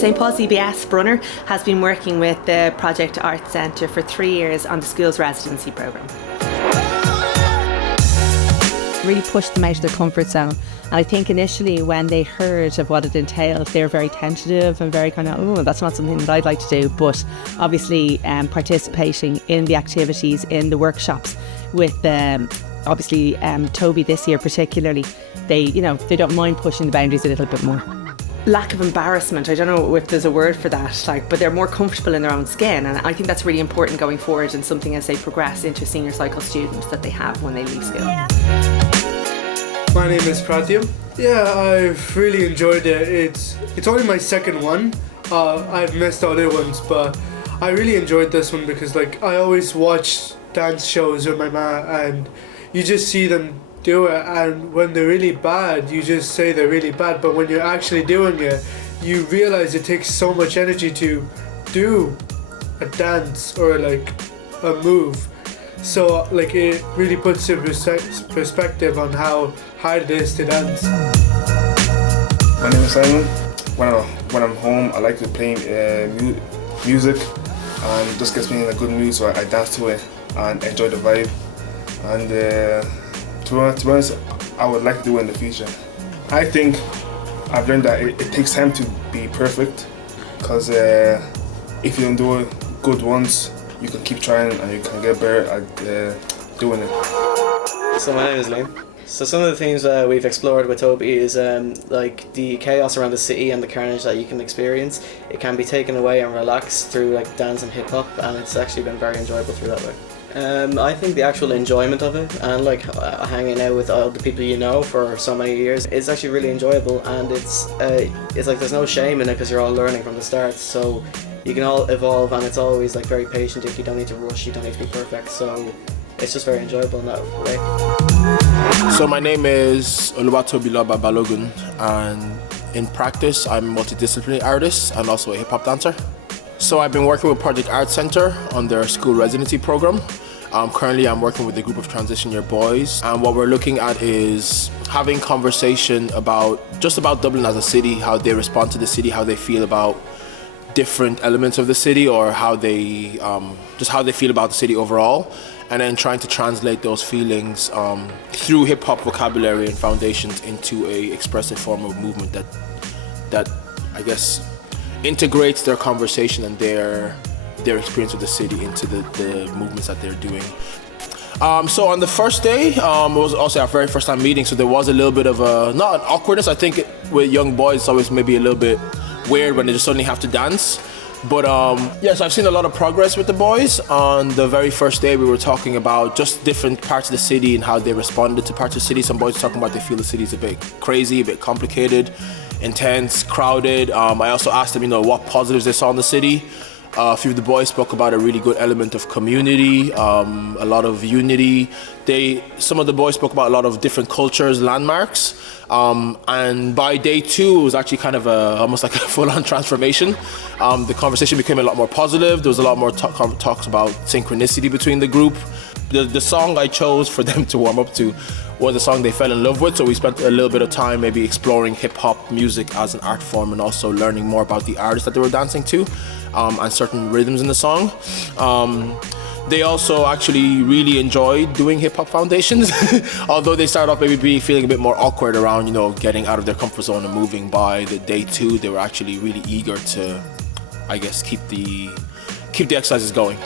St Paul's CBS Brunner has been working with the Project Arts Centre for 3 years on the Schools Residency Programme. Really pushed them out of their comfort zone. And I think initially when they heard of what it entailed, they were very tentative and very kind of, oh, that's not something that I'd like to do. But obviously participating in the activities, in the workshops with obviously Tobi this year particularly, they don't mind pushing the boundaries a little bit more. Lack of embarrassment, I don't know if there's a word for that, but they're more comfortable in their own skin, and I think that's really important going forward and something as they progress into senior cycle students that they have when they leave school. My name is Pratyam. Yeah, I've really enjoyed it. It's only my second one. I've missed other ones, but I really enjoyed this one because I always watch dance shows with my ma, and you just see them do it, and when they're really bad you just say they're really bad, but when you're actually doing it you realize it takes so much energy to do a dance or a move, so it really puts in perspective on how hard it is to dance. My name is Simon. When I'm home I like to play music, and this gets me in a good mood, so I dance to it and enjoy the vibe. And to be honest, I would like to do it in the future. I think I've learned that it takes time to be perfect, because if you don't do it good once, you can keep trying and you can get better at doing it. So my name is Liam. So some of the things we've explored with Tobi is the chaos around the city and the carnage that you can experience. It can be taken away and relaxed through dance and hip hop, and it's actually been very enjoyable through that way. I think the actual enjoyment of it and hanging out with all the people you know for so many years, it's actually really enjoyable, and it's there's no shame in it because you're all learning from the start, so you can all evolve, and it's always very patient. If you don't need to rush, you don't need to be perfect, so it's just very enjoyable in that way. So my name is Oluwatobiloba Balogun, and in practice I'm a multidisciplinary artist and also a hip hop dancer. So I've been working with Project Arts Centre on their School Residency Programme. Currently I'm working with a group of transition year boys, and what we're looking at is having conversation about Dublin as a city, how they respond to the city, how they feel about different elements of the city, or how they feel about the city overall, and then trying to translate those feelings through hip hop vocabulary and foundations into a expressive form of movement that I guess integrates their conversation and their experience of the city into the movements that they're doing. So on the first day, it was also our very first time meeting, so there was a little bit of not an awkwardness. I think with young boys it's always maybe a little bit weird when they just suddenly have to dance. But so I've seen a lot of progress with the boys. On the very first day we were talking about just different parts of the city and how they responded to parts of the city. Some boys were talking about they feel the city's a bit crazy, a bit complicated, intense, crowded. I also asked them, what positives they saw in the city. A few of the boys spoke about a really good element of community, a lot of unity. Some of the boys spoke about a lot of different cultures, landmarks. And by day 2, it was actually kind of almost like a full-on transformation. The conversation became a lot more positive. There was a lot more talks about synchronicity between the group. The song I chose for them to warm up to was a song they fell in love with, so we spent a little bit of time maybe exploring hip-hop music as an art form and also learning more about the artists that they were dancing to and certain rhythms in the song. They also actually really enjoyed doing hip-hop foundations, although they started off maybe feeling a bit more awkward around, getting out of their comfort zone and moving. By the day 2, they were actually really eager to, I guess, keep the exercises going.